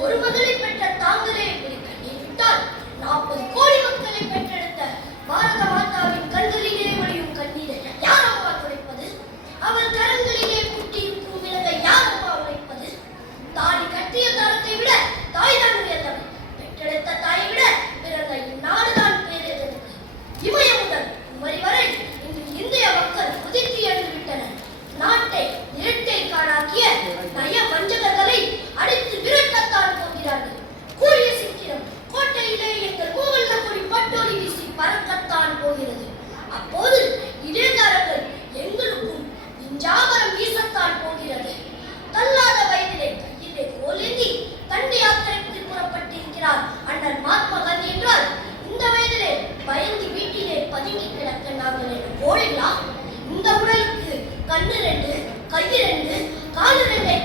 ஒரு பன்னிரண்டு காலிரண்டை